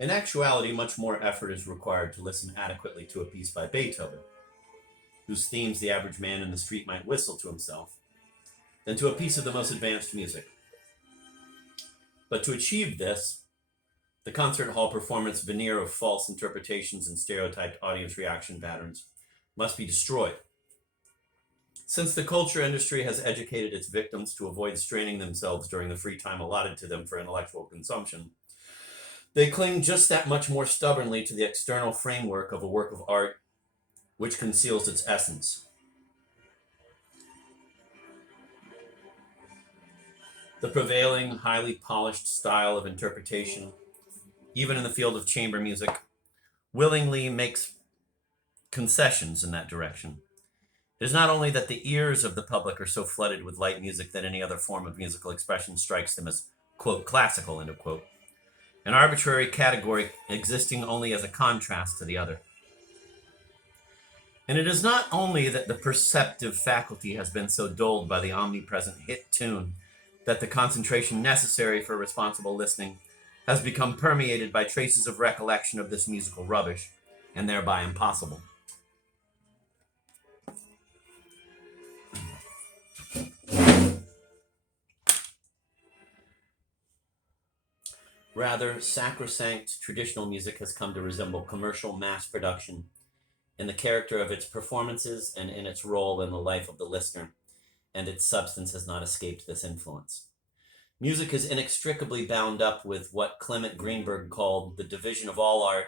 In actuality, much more effort is required to listen adequately to a piece by Beethoven, whose themes the average man in the street might whistle to himself, than to a piece of the most advanced music. But to achieve this, the concert hall performance veneer of false interpretations and stereotyped audience reaction patterns must be destroyed. Since the culture industry has educated its victims to avoid straining themselves during the free time allotted to them for intellectual consumption, they cling just that much more stubbornly to the external framework of a work of art which conceals its essence. The prevailing, highly polished style of interpretation, even in the field of chamber music, willingly makes concessions in that direction. It is not only that the ears of the public are so flooded with light music that any other form of musical expression strikes them as, quote, classical, end of quote, an arbitrary category existing only as a contrast to the other. And it is not only that the perceptive faculty has been so dulled by the omnipresent hit tune that the concentration necessary for responsible listening has become permeated by traces of recollection of this musical rubbish, and thereby impossible. Rather, sacrosanct traditional music has come to resemble commercial mass production in the character of its performances and in its role in the life of the listener, and its substance has not escaped this influence. Music is inextricably bound up with what Clement Greenberg called the division of all art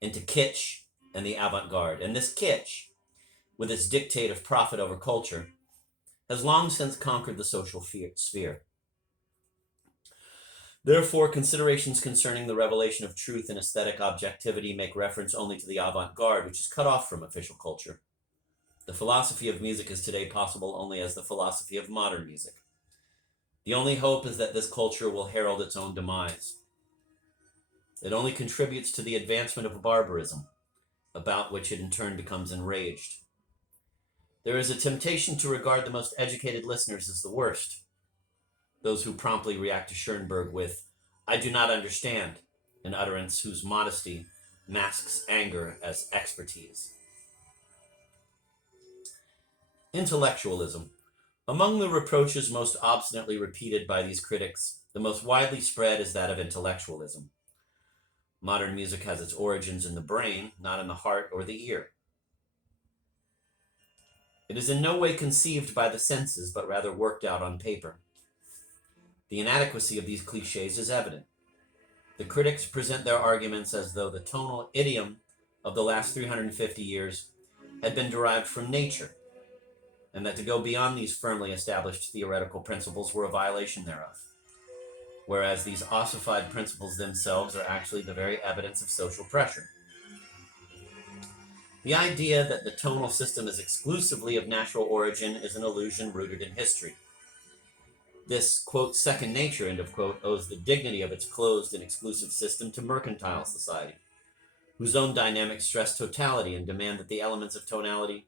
into kitsch and the avant-garde. And this kitsch, with its dictate of profit over culture, has long since conquered the social sphere. Therefore, considerations concerning the revelation of truth and aesthetic objectivity make reference only to the avant-garde, which is cut off from official culture. The philosophy of music is today possible only as the philosophy of modern music. The only hope is that this culture will herald its own demise. It only contributes to the advancement of barbarism, about which it in turn becomes enraged. There is a temptation to regard the most educated listeners as the worst, those who promptly react to Schoenberg with, "I do not understand," an utterance whose modesty masks anger as expertise. Intellectualism. Among the reproaches most obstinately repeated by these critics, the most widely spread is that of intellectualism. Modern music has its origins in the brain, not in the heart or the ear. It is in no way conceived by the senses, but rather worked out on paper. The inadequacy of these cliches is evident. The critics present their arguments as though the tonal idiom of the last 350 years had been derived from nature, and that to go beyond these firmly established theoretical principles were a violation thereof, whereas these ossified principles themselves are actually the very evidence of social pressure. The idea that the tonal system is exclusively of natural origin is an illusion rooted in history. This, quote, second nature, end of quote, owes the dignity of its closed and exclusive system to mercantile society, whose own dynamics stress totality and demand that the elements of tonality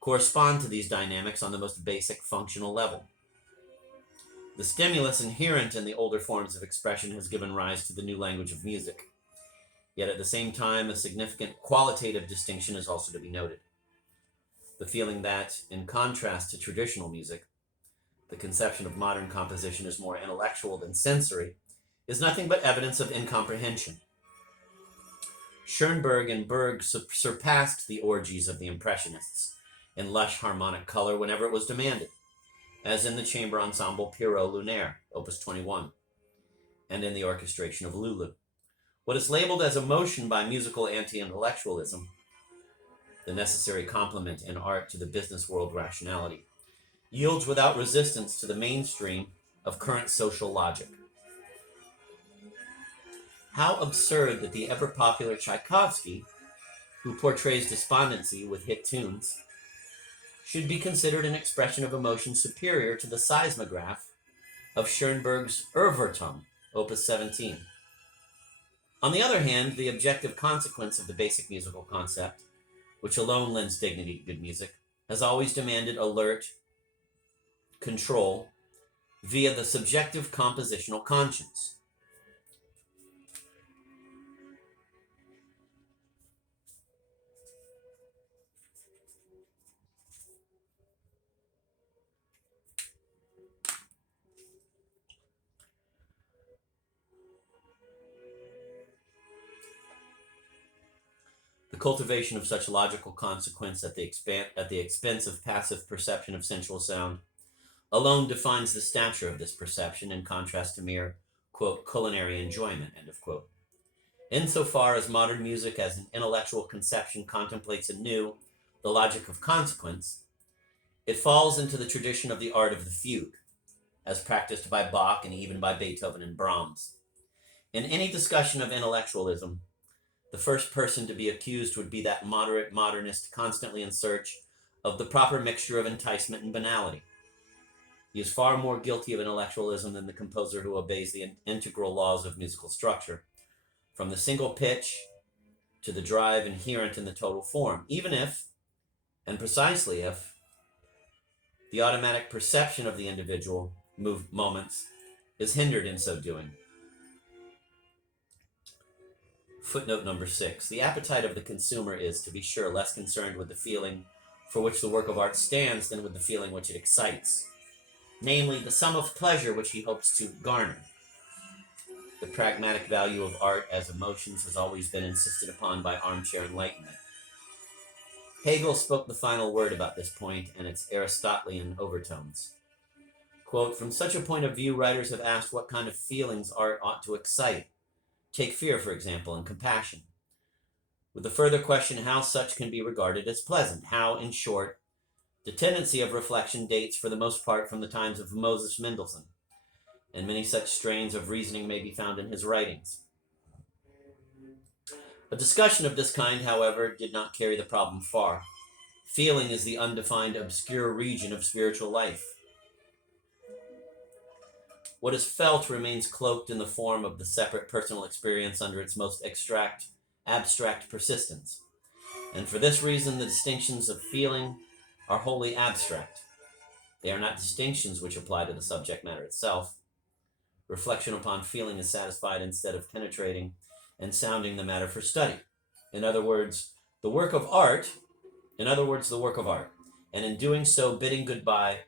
correspond to these dynamics on the most basic functional level. The stimulus inherent in the older forms of expression has given rise to the new language of music. Yet at the same time, a significant qualitative distinction is also to be noted. The feeling that, in contrast to traditional music, the conception of modern composition is more intellectual than sensory is nothing but evidence of incomprehension. Schoenberg and Berg surpassed the orgies of the Impressionists in lush harmonic color whenever it was demanded, as in the chamber ensemble Pierrot Lunaire, Opus 21, and in the orchestration of Lulu. What is labeled as emotion by musical anti-intellectualism, the necessary complement in art to the business world rationality, yields without resistance to the mainstream of current social logic. How absurd that the ever-popular Tchaikovsky, who portrays despondency with hit tunes, should be considered an expression of emotion superior to the seismograph of Schoenberg's Urvertum, Opus 17. On the other hand, the objective consequence of the basic musical concept, which alone lends dignity to good music, has always demanded alert control via the subjective compositional conscience. The cultivation of such logical consequence at the expense of passive perception of sensual sound alone defines the stature of this perception in contrast to mere, quote, culinary enjoyment, end of quote. Insofar as modern music as an intellectual conception contemplates anew the logic of consequence, it falls into the tradition of the art of the fugue, as practiced by Bach and even by Beethoven and Brahms. In any discussion of intellectualism, the first person to be accused would be that moderate modernist constantly in search of the proper mixture of enticement and banality. He is far more guilty of intellectualism than the composer who obeys the integral laws of musical structure, from the single pitch to the drive inherent in the total form, even if, and precisely if, the automatic perception of the individual moments is hindered in so doing. Footnote number 6. The appetite of the consumer is, to be sure, less concerned with the feeling for which the work of art stands than with the feeling which it excites, namely, the sum of pleasure which he hopes to garner. The pragmatic value of art as emotions has always been insisted upon by armchair enlightenment. Hegel spoke the final word about this point and its Aristotelian overtones. Quote, from such a point of view, writers have asked what kind of feelings art ought to excite. Take fear, for example, and compassion. With the further question how such can be regarded as pleasant, how, in short, the tendency of reflection dates for the most part from the times of Moses Mendelssohn, and many such strains of reasoning may be found in his writings. A discussion of this kind, however, did not carry the problem far. Feeling is the undefined, obscure region of spiritual life. What is felt remains cloaked in the form of the separate personal experience under its most abstract persistence. And for this reason, the distinctions of feeling are wholly abstract. They are not distinctions which apply to the subject matter itself. Reflection upon feeling is satisfied instead of penetrating and sounding the matter for study. In other words, the work of art, and in doing so, bidding goodbye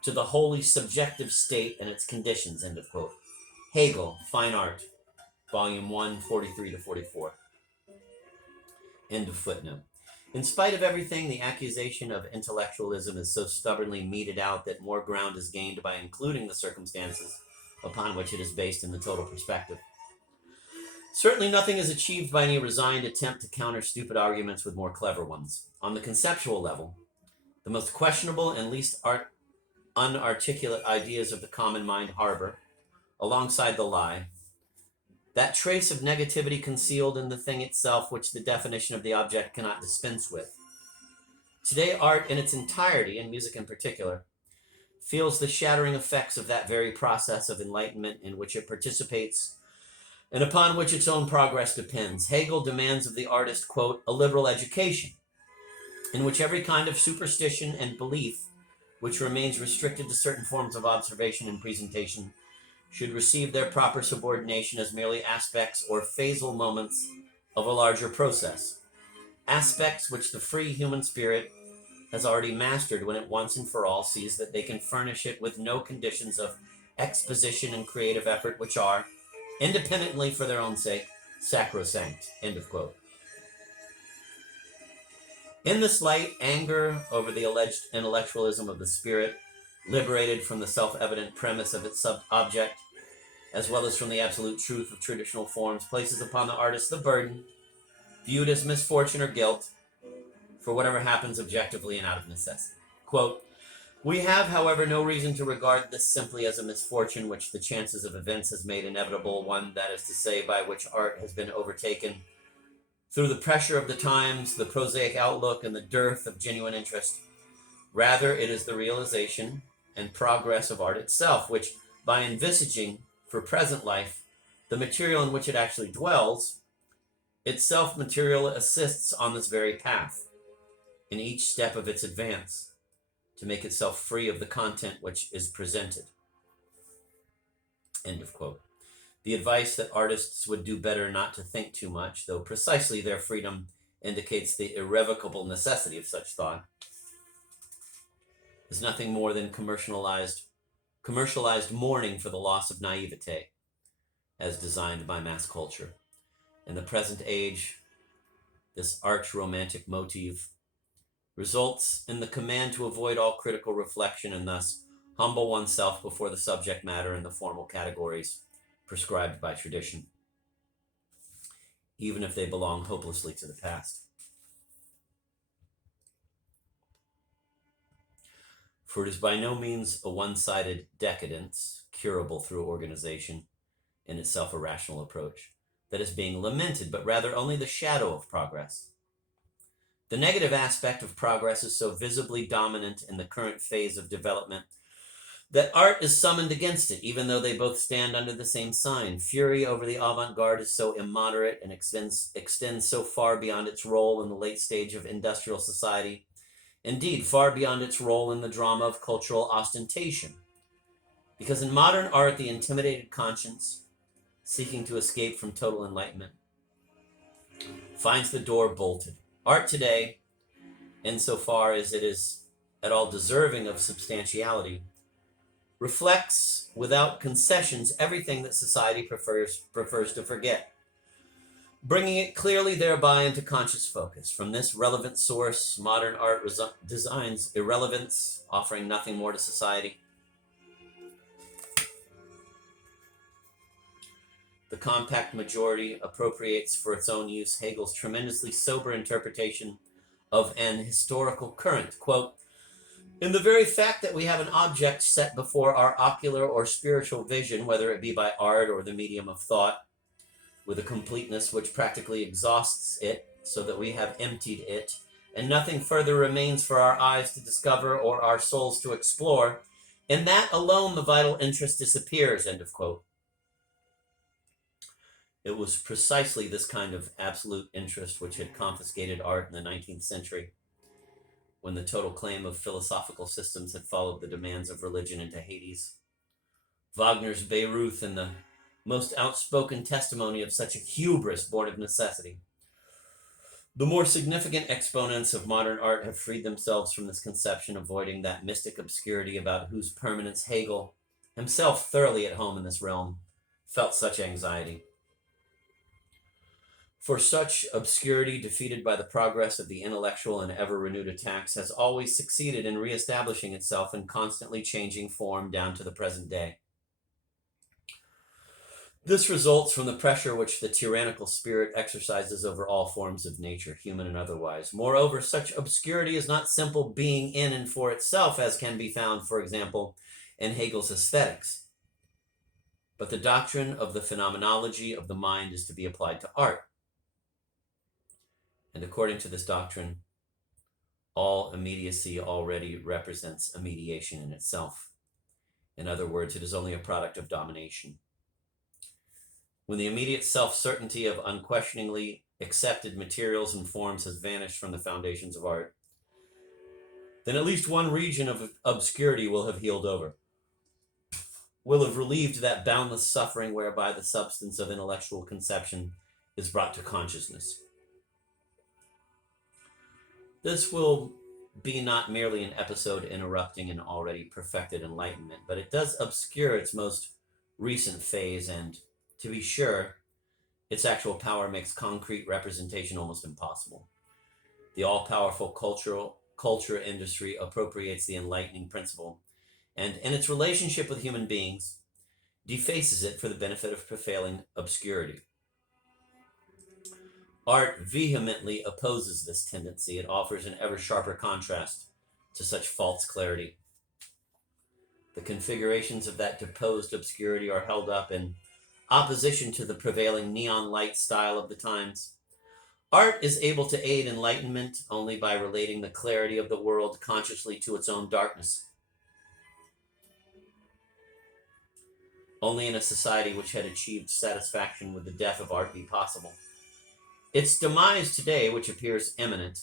to the wholly subjective state and its conditions, end of quote. Hegel, Fine Art, Volume 1, 43-44. End of footnote. In spite of everything, the accusation of intellectualism is so stubbornly meted out that more ground is gained by including the circumstances upon which it is based in the total perspective. Certainly nothing is achieved by any resigned attempt to counter stupid arguments with more clever ones. On the conceptual level, the most questionable and least unarticulate ideas of the common mind harbor, alongside the lie, that trace of negativity concealed in the thing itself which the definition of the object cannot dispense with. Today, art in its entirety, and music in particular, feels the shattering effects of that very process of enlightenment in which it participates and upon which its own progress depends. Hegel demands of the artist, quote, a liberal education, in which every kind of superstition and belief which remains restricted to certain forms of observation and presentation should receive their proper subordination as merely aspects or phasal moments of a larger process, aspects which the free human spirit has already mastered when it once and for all sees that they can furnish it with no conditions of exposition and creative effort which are, independently for their own sake, sacrosanct, end of quote. In this light, anger over the alleged intellectualism of the spirit, liberated from the self-evident premise of its sub-object, as well as from the absolute truth of traditional forms, places upon the artist the burden, viewed as misfortune or guilt, for whatever happens objectively and out of necessity. Quote, we have, however, no reason to regard this simply as a misfortune which the chances of events has made inevitable, one, that is to say, by which art has been overtaken through the pressure of the times, the prosaic outlook, and the dearth of genuine interest. Rather, it is the realization and progress of art itself, which, by envisaging for present life the material in which it actually dwells, itself material assists on this very path, in each step of its advance, to make itself free of the content which is presented. End of quote. The advice that artists would do better not to think too much, though precisely their freedom indicates the irrevocable necessity of such thought, is nothing more than commercialized mourning for the loss of naivete, as designed by mass culture. In the present age, this arch-romantic motif, results in the command to avoid all critical reflection and thus humble oneself before the subject matter and the formal categories prescribed by tradition, even if they belong hopelessly to the past. For it is by no means a one-sided decadence, curable through organization, in itself a rational approach, that is being lamented, but rather only the shadow of progress. The negative aspect of progress is so visibly dominant in the current phase of development that art is summoned against it, even though they both stand under the same sign. Fury over the avant-garde is so immoderate and extends so far beyond its role in the late stage of industrial society, indeed far beyond its role in the drama of cultural ostentation. Because in modern art, the intimidated conscience, seeking to escape from total enlightenment, finds the door bolted. Art today, insofar as it is at all deserving of substantiality, reflects without concessions everything that society prefers to forget, bringing it clearly thereby into conscious focus. From this relevant source, modern art designs irrelevance, offering nothing more to society. The compact majority appropriates for its own use Hegel's tremendously sober interpretation of an historical current. Quote, in the very fact that we have an object set before our ocular or spiritual vision, whether it be by art or the medium of thought, with a completeness which practically exhausts it, so that we have emptied it, and nothing further remains for our eyes to discover or our souls to explore, in that alone the vital interest disappears, end of quote. It was precisely this kind of absolute interest which had confiscated art in the 19th century, when the total claim of philosophical systems had followed the demands of religion into Hades. Wagner's Bayreuth and the most outspoken testimony of such a hubris born of necessity. The more significant exponents of modern art have freed themselves from this conception, avoiding that mystic obscurity about whose permanence Hegel, himself thoroughly at home in this realm, felt such anxiety. For such obscurity, defeated by the progress of the intellectual and ever-renewed attacks, has always succeeded in re-establishing itself in constantly changing form down to the present day. This results from the pressure which the tyrannical spirit exercises over all forms of nature, human and otherwise. Moreover, such obscurity is not simple being in and for itself, as can be found, for example, in Hegel's Aesthetics. But the doctrine of the phenomenology of the mind is to be applied to art. And according to this doctrine, all immediacy already represents a mediation in itself. In other words, it is only a product of domination. When the immediate self-certainty of unquestioningly accepted materials and forms has vanished from the foundations of art, then at least one region of obscurity will have healed over, will have relieved that boundless suffering whereby the substance of intellectual conception is brought to consciousness. This will be not merely an episode interrupting an already perfected enlightenment, but it does obscure its most recent phase, and, to be sure, its actual power makes concrete representation almost impossible. The all-powerful culture industry appropriates the enlightening principle, and in its relationship with human beings, defaces it for the benefit of prevailing obscurity. Art vehemently opposes this tendency. It offers an ever sharper contrast to such false clarity. The configurations of that deposed obscurity are held up in opposition to the prevailing neon light style of the times. Art is able to aid enlightenment only by relating the clarity of the world consciously to its own darkness. Only in a society which had achieved satisfaction would the death of art be possible. Its demise today, which appears imminent,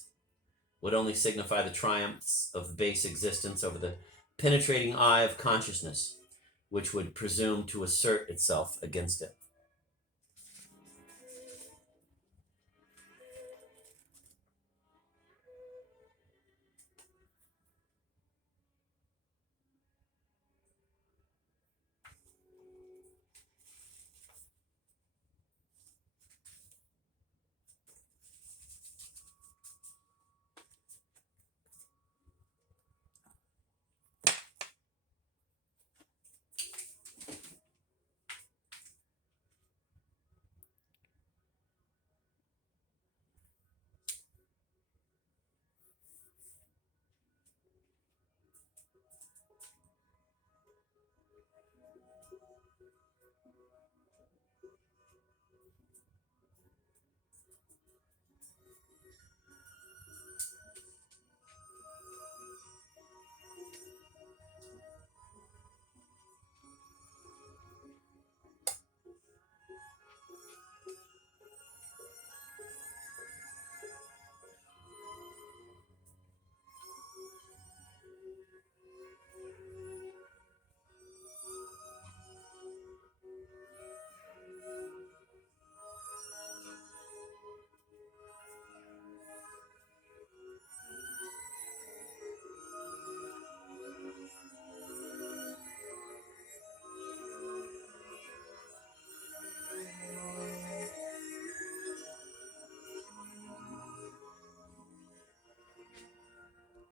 would only signify the triumphs of base existence over the penetrating eye of consciousness, which would presume to assert itself against it.